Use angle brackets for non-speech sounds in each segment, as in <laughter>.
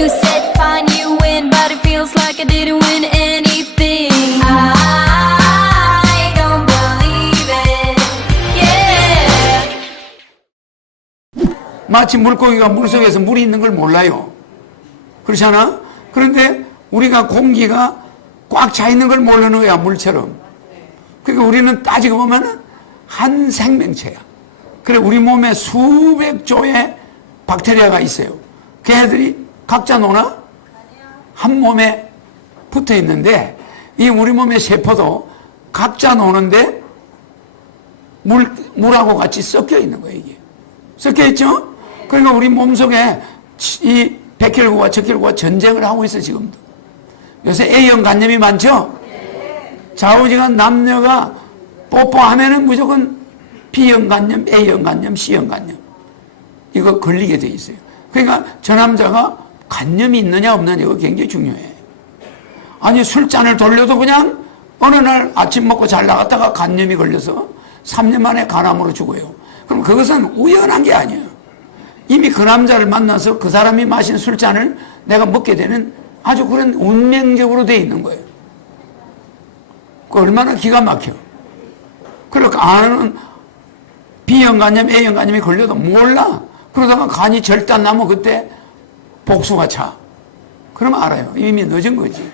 You said fine, you win, but it feels like I didn't win anything. I don't believe it. Yeah. 마치 물고기가 물속에서 물이 있는 걸 몰라요. 그렇잖아? 그런데 우리가 공기가 꽉 차 있는 걸 모르는 거야, 물처럼. 그러니까 우리는 따지고 보면 한 생명체야. 그래, 우리 몸에 수백 조의 박테리아가 있어요. 걔들이 각자 노나? 한 몸에 붙어 있는데, 이 우리 몸의 세포도 각자 노는데 물, 물하고 같이 섞여 있는 거예요, 이게. 섞여 있죠? 그러니까 우리 몸속에 이 백혈구와 적혈구가 전쟁을 하고 있어, 지금도. 요새 A형 간염이 많죠? 좌우지간 남녀가 뽀뽀하면은 무조건 B형 간염, A형 간염, C형 간염. 이거 걸리게 돼 있어요. 그러니까 저 남자가 간염이 있느냐 없느냐 이거 굉장히 중요해. 아니 술잔을 돌려도 그냥 어느 날 아침 먹고 잘 나갔다가 간염이 걸려서 3년 만에 간암으로 죽어요. 그럼 그것은 우연한 게 아니에요. 이미 그 남자를 만나서 그 사람이 마신 술잔을 내가 먹게 되는 아주 그런 운명적으로 돼 있는 거예요. 그 얼마나 기가 막혀. 그러니까 아는 B형 간염, A형 간염이 걸려도 몰라. 그러다가 간이 절단 나면 그때 복수가 차. 그러면 알아요. 이미 늦은 거지.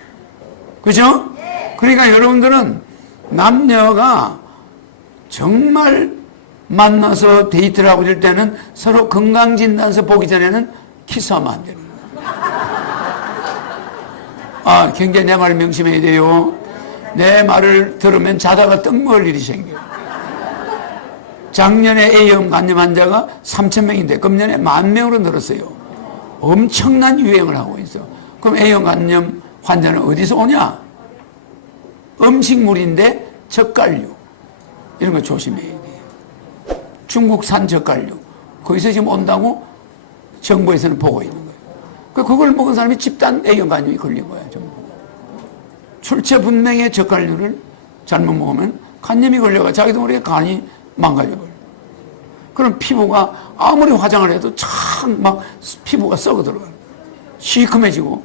그죠? 그러니까 여러분들은 남녀가 정말 만나서 데이트를 하고 있을 때는 서로 건강진단서 보기 전에는 키스하면 안 되는 거예요. 아, 굉장히 내 말을 명심해야 돼요. 내 말을 들으면 자다가 떡 먹을 일이 생겨요. 작년에 A형 간염 환자가 3천 명인데 금년에 만 명으로 늘었어요. 엄청난 유행을 하고 있어. 그럼 A형 간염 환자는 어디서 오냐? 음식물인데 젓갈류 이런 거 조심해야 돼요. 중국산 젓갈류 거기서 지금 온다고 정부에서는 보고 있는 거예요. 그 그걸 먹은 사람이 집단 A형 간염이 걸린 거야 전부. 출처 분명의 젓갈류를 잘못 먹으면 간염이 걸려가 자기도 모르게 간이 망가져버려. 그럼 피부가 아무리 화장을 해도 참 막 피부가 썩어 들어가. 시커매지고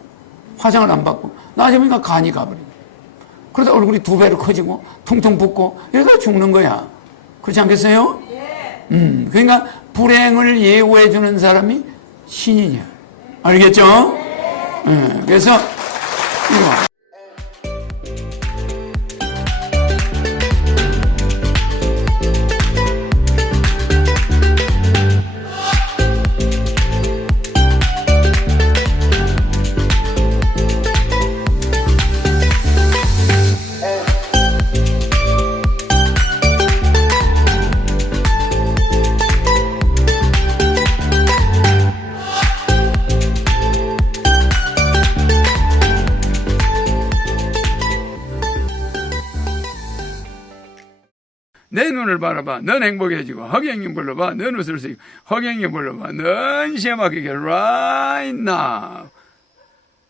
화장을 안 받고 나중에 간이 가버리고. 그러다 얼굴이 두 배로 커지고 퉁퉁 붓고 이러다 죽는 거야. 그렇지 않겠어요? 음, 그러니까 불행을 예고해 주는 사람이 신이냐. 알겠죠? 예, 그래서 이거. 내 눈을 바라봐. 넌 행복해지고 허경영 불러봐. 넌 웃을 수 있고 허경영 불러봐. 넌 시험하게 right now.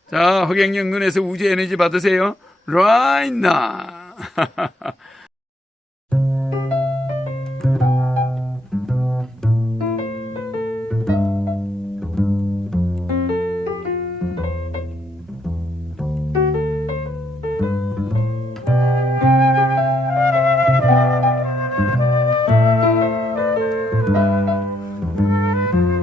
자, 허경영 눈에서 우주 에너지 받으세요. right now. <laughs>